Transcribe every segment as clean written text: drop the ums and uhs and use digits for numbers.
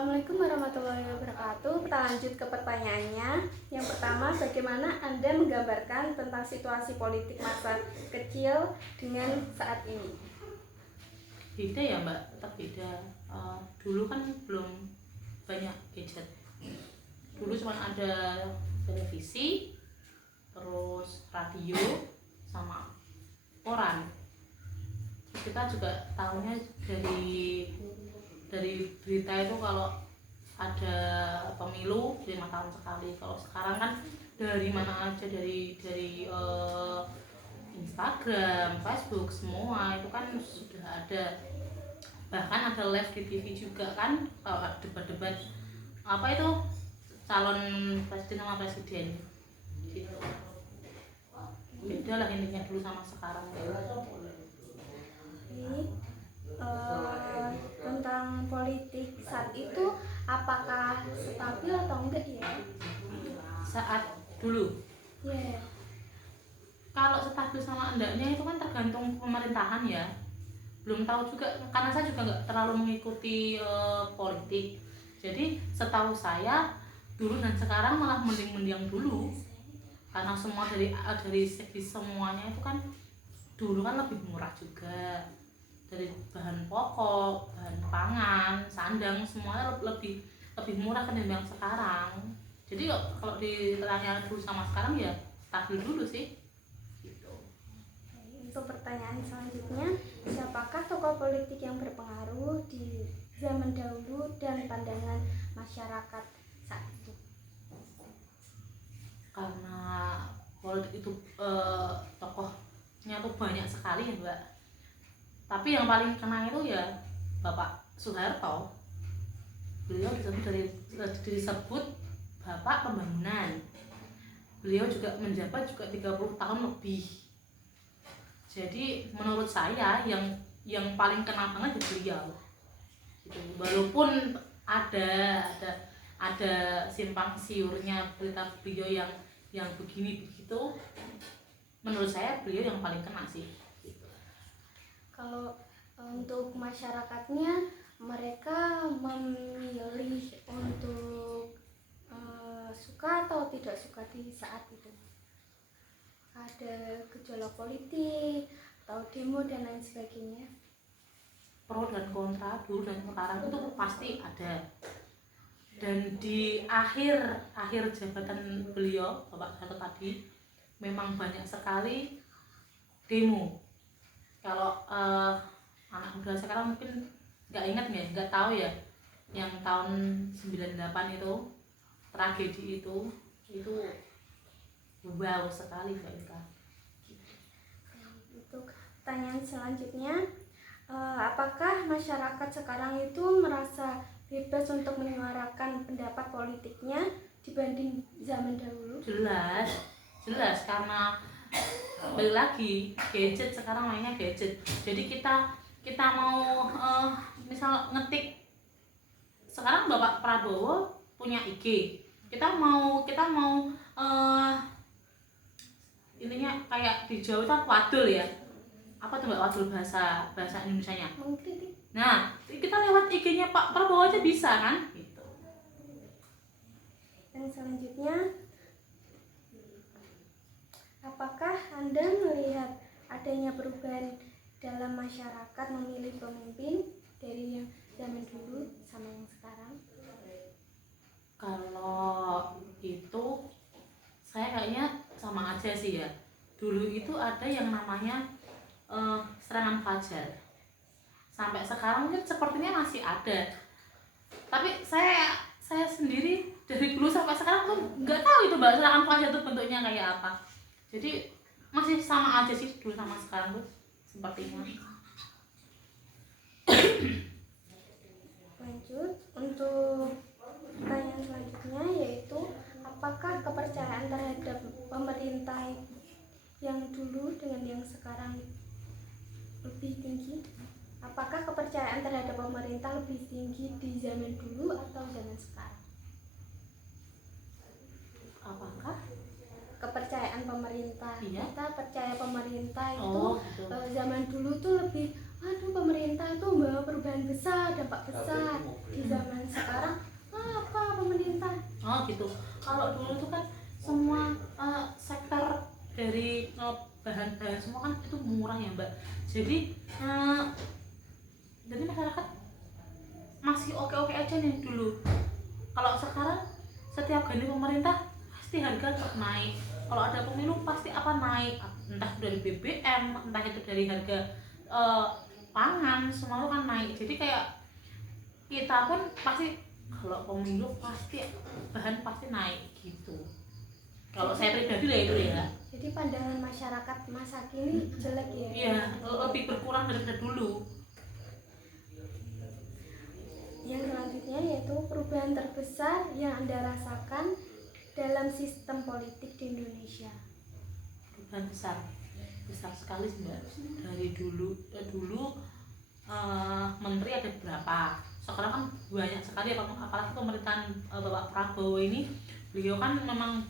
Assalamualaikum warahmatullahi wabarakatuh. Kita lanjut ke pertanyaannya. Yang pertama, bagaimana Anda menggambarkan tentang situasi politik masa kecil dengan saat ini? Beda ya Mbak, tetap beda. Dulu kan belum banyak gadget. Dulu cuma ada televisi, terus radio, sama koran. Kita juga tahunya dari berita itu kalau ada pemilu 5 tahun sekali. Kalau sekarang kan dari mana aja, dari Instagram, Facebook, semua itu kan sudah ada. Bahkan ada live di TV juga kan, kalau debat-debat apa itu calon presiden sama presiden gitu. Beda lah intinya dulu sama sekarang. Tentang politik saat itu, apakah stabil atau enggak ya? Saat dulu kalau stabil sama enggaknya itu kan tergantung pemerintahan ya. Belum tahu juga, karena saya juga nggak terlalu mengikuti politik. Jadi setahu saya dulu dan sekarang malah mending dulu, karena semua dari segi semuanya itu kan dulu kan lebih murah juga, dari bahan pokok, bahan pangan, sandang, semuanya lebih murah ketimbang sekarang. Jadi kalau ditanya dulu sama sekarang ya stabil dulu sih gitu. Untuk pertanyaan selanjutnya, siapakah tokoh politik yang berpengaruh di zaman dahulu dan pandangan masyarakat saat itu? Karena politik itu tokohnya tuh banyak sekali ya Mbak. Tapi yang paling kenal itu ya Bapak Soeharto. Beliau disebut Bapak Pembangunan. Beliau juga menjabat 30 tahun lebih. Jadi menurut saya yang paling kenal banget itu beliau. Gitu. Walaupun ada simpang siurnya berita beliau yang begini begitu, menurut saya beliau yang paling kena sih. Gitu. Kalau untuk masyarakatnya, mereka memilih untuk suka atau tidak suka di saat itu. Ada gejolak politik atau demo dan lain sebagainya. Pro dan kontra dulu dan sekarang itu pasti ada. Dan di akhir jabatan beliau Bapak Soeharto tadi memang banyak sekali demo. Kalau anak muda sekarang mungkin nggak tahu ya, yang tahun 98 itu tragedi itu wow sekali Mbak Ika. Untuk pertanyaan selanjutnya, apakah masyarakat sekarang itu merasa bebas untuk menyuarakan pendapat politiknya dibanding zaman dahulu? Jelas karena balik lagi gadget, sekarang mainnya gadget. Jadi kita mau misal ngetik, sekarang Bapak Prabowo punya IG, kita mau intinya kayak di Jawa itu wadul ya, apa tuh Mbak wadul bahasa Indonesianya? Mengkritik. Nah, kita lewat IG-nya Pak Prabowo aja bisa kan? Gitu. Dan selanjutnya, apakah Anda melihat adanya perubahan dalam masyarakat memilih pemimpin dari yang zaman dulu sama yang sekarang? Kalau itu saya kayaknya sama aja sih ya. Dulu itu ada yang namanya serangan fajar. Sampai sekarang mungkin sepertinya masih ada. Tapi saya sendiri dari dulu sampai sekarang tuh nggak tahu itu Mbak, serangan fajar itu bentuknya kayak apa. Jadi masih sama aja sih dulu sama sekarang tuh sepertinya. Lanjut untuk pertanyaan selanjutnya, yaitu apakah kepercayaan terhadap pemerintah yang dulu dengan yang sekarang lebih tinggi? Apakah kepercayaan terhadap pemerintah lebih tinggi di zaman dulu atau zaman sekarang? Apakah kepercayaan pemerintah? Iya? Kita percaya pemerintah itu gitu. zaman dulu tuh lebih aduh pemerintah itu membawa perubahan besar, dampak besar. Di zaman sekarang apa pemerintah? Oh gitu. Kalau dulu tuh kan semua sektor dari bahan-bahan semua kan itu murah ya Mbak. Jadi masyarakat masih oke-oke aja nih dulu. Kalau sekarang setiap ganti pemerintah pasti harga tetap naik. Kalau ada pemilu pasti apa naik, entah itu dari BBM, entah itu dari harga pangan, semua itu kan naik. Jadi kayak kita pun pasti kalau pemilu pasti bahan pasti naik gitu. Kalau saya pribadi lah itu ya. Jadi pandangan masyarakat masa kini jelek ya? Iya, lebih berkurang daripada dulu. Yang selanjutnya yaitu perubahan terbesar yang Anda rasakan dalam sistem politik di Indonesia. Perubahan besar sekali sih Mbak. Dari dulu menteri ada berapa, sekarang kan banyak sekali, apalagi pemerintahan Bapak Prabowo ini, beliau kan memang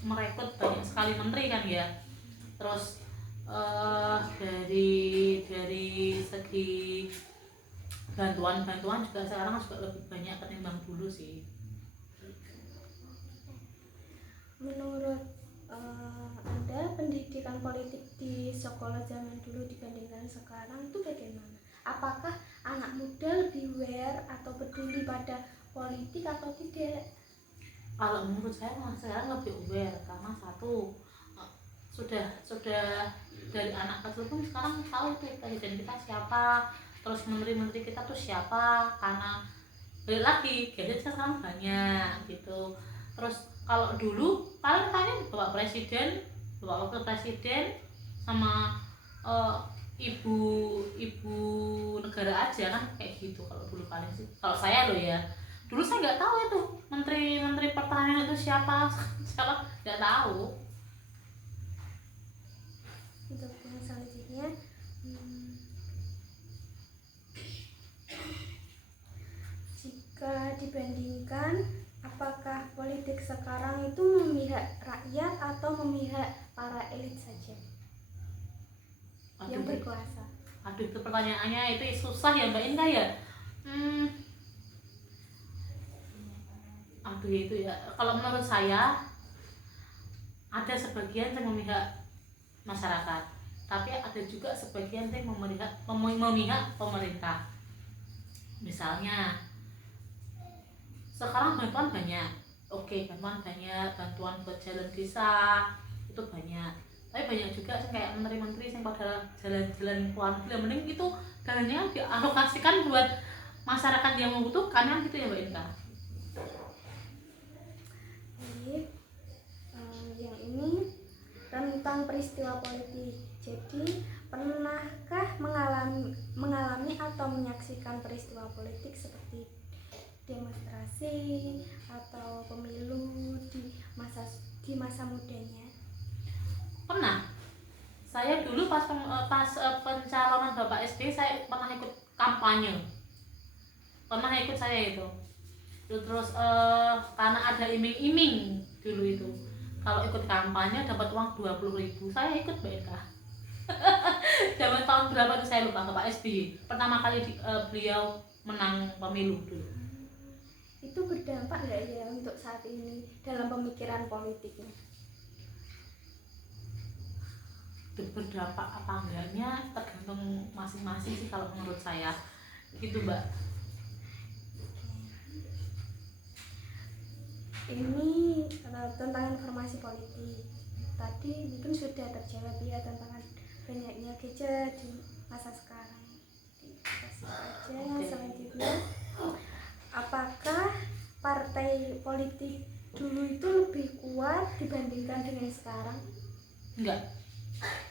merekrut banyak sekali menteri kan ya. Terus dari segi bantuan juga sekarang juga lebih banyak ketimbang dulu sih. Menurut Anda pendidikan politik di sekolah zaman dulu dibandingkan sekarang itu bagaimana? Apakah anak muda lebih aware atau peduli pada politik atau tidak? Kalau menurut saya sekarang lebih aware, karena satu sudah dari anak kecil pun sekarang tahu tuh presiden kita siapa, terus menteri-menteri kita tuh siapa, karena balik lagi gadget sekarang banyak gitu. Terus kalau dulu paling tanya bapak wakil presiden sama ibu negara aja kan, kayak gitu. Kalau dulu paling sih, kalau saya loh ya, dulu saya nggak tahu itu menteri pertahanan itu siapa nggak tahu. Untuk yang selanjutnya, jika dibandingkan, apakah politik sekarang itu memihak rakyat atau memihak para elit saja yang berkuasa? Aduh, itu pertanyaannya itu susah ya Mbak Inka ya. Aduh itu ya, kalau menurut saya ada sebagian yang memihak masyarakat, tapi ada juga sebagian yang memihak pemerintah. Misalnya sekarang bantuan banyak, oke, bantuan buat jalan desa itu banyak, tapi banyak juga sih kayak menteri-menteri yang pada jalan-jalan keluar negeri, mending itu dananya dialokasikan buat masyarakat yang membutuhkan kan gitu ya Mbak Inka. Yang ini tentang peristiwa politik. Jadi pernahkah mengalami atau menyaksikan peristiwa politik seperti demonstrasi atau pemilu di masa mudanya? Pernah. Saya dulu pas pencalonan Bapak SBY saya pernah ikut kampanye. Pernah ikut saya itu. Terus karena ada iming-iming dulu itu. Kalau ikut kampanye dapat uang 20.000, saya ikut BK. Zaman tahun berapa itu saya lupa, Bapak SBY. Pertama kali beliau menang pemilu dulu. Itu berdampak nggak ya untuk saat ini dalam pemikiran politiknya? Berdampak apa enggaknya tergantung masing-masing sih kalau menurut saya gitu Mbak. Ini tentang informasi politik tadi mungkin sudah terjawab ya, tentang banyaknya gadget di masa sekarang. Jadi kasih aja. Selanjutnya, apakah partai politik dulu itu lebih kuat dibandingkan dengan sekarang? Enggak,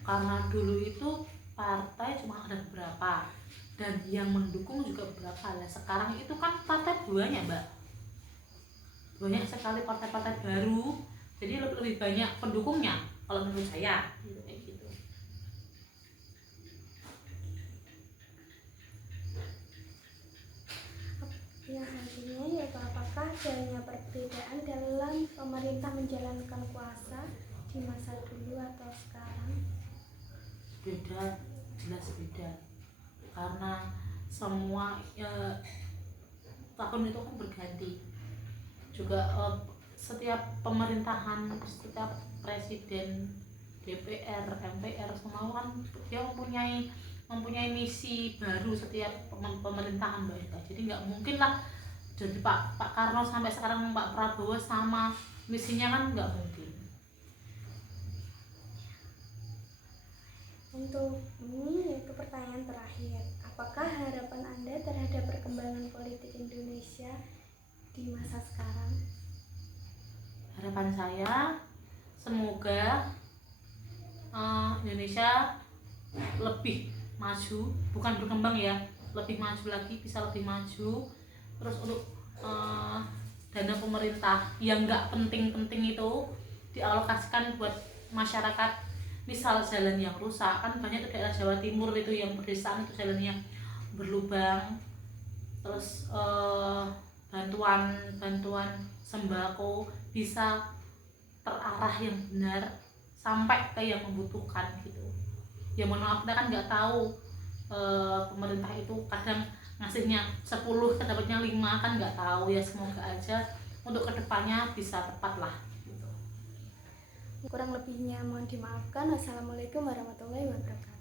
karena dulu itu partai cuma ada beberapa dan yang mendukung juga beberapa lah. Sekarang itu kan partai banyak Mbak, banyak sekali partai-partai baru, jadi lebih banyak pendukungnya kalau menurut saya kayak gitu. Yang selanjutnya yaitu apakah adanya perbedaan dalam pemerintah menjalankan kuasa di masa dulu atau sekarang? Beda, jelas beda, karena semua tahun itu kan berganti juga, setiap pemerintahan, setiap presiden, DPR, MPR semua kan dia mempunyai misi baru setiap pemerintahan Mbak Eka. Jadi nggak mungkin lah jadi Pak Karno sampai sekarang Pak Prabowo sama misinya, kan nggak mungkin. Untuk ini yaitu pertanyaan terakhir, apakah harapan Anda terhadap perkembangan politik Indonesia di masa sekarang? Harapan saya semoga Indonesia lebih maju, bukan berkembang ya, lebih maju lagi, bisa lebih maju. Terus untuk dana pemerintah yang nggak penting-penting itu dialokasikan buat masyarakat. Misal jalan yang rusak, kan banyak di daerah Jawa Timur itu yang pedesaan itu jalannya berlubang. Terus bantuan sembako bisa terarah yang benar sampai ke yang membutuhkan gitu. Ya mohon maaf, kita kan nggak tahu, pemerintah itu kadang ngasihnya 10 kan dapatnya 5, kan nggak tahu ya. Semoga aja untuk kedepannya bisa tepat lah gitu. Kurang lebihnya mohon dimaafkan. Wassalamualaikum warahmatullahi wabarakatuh.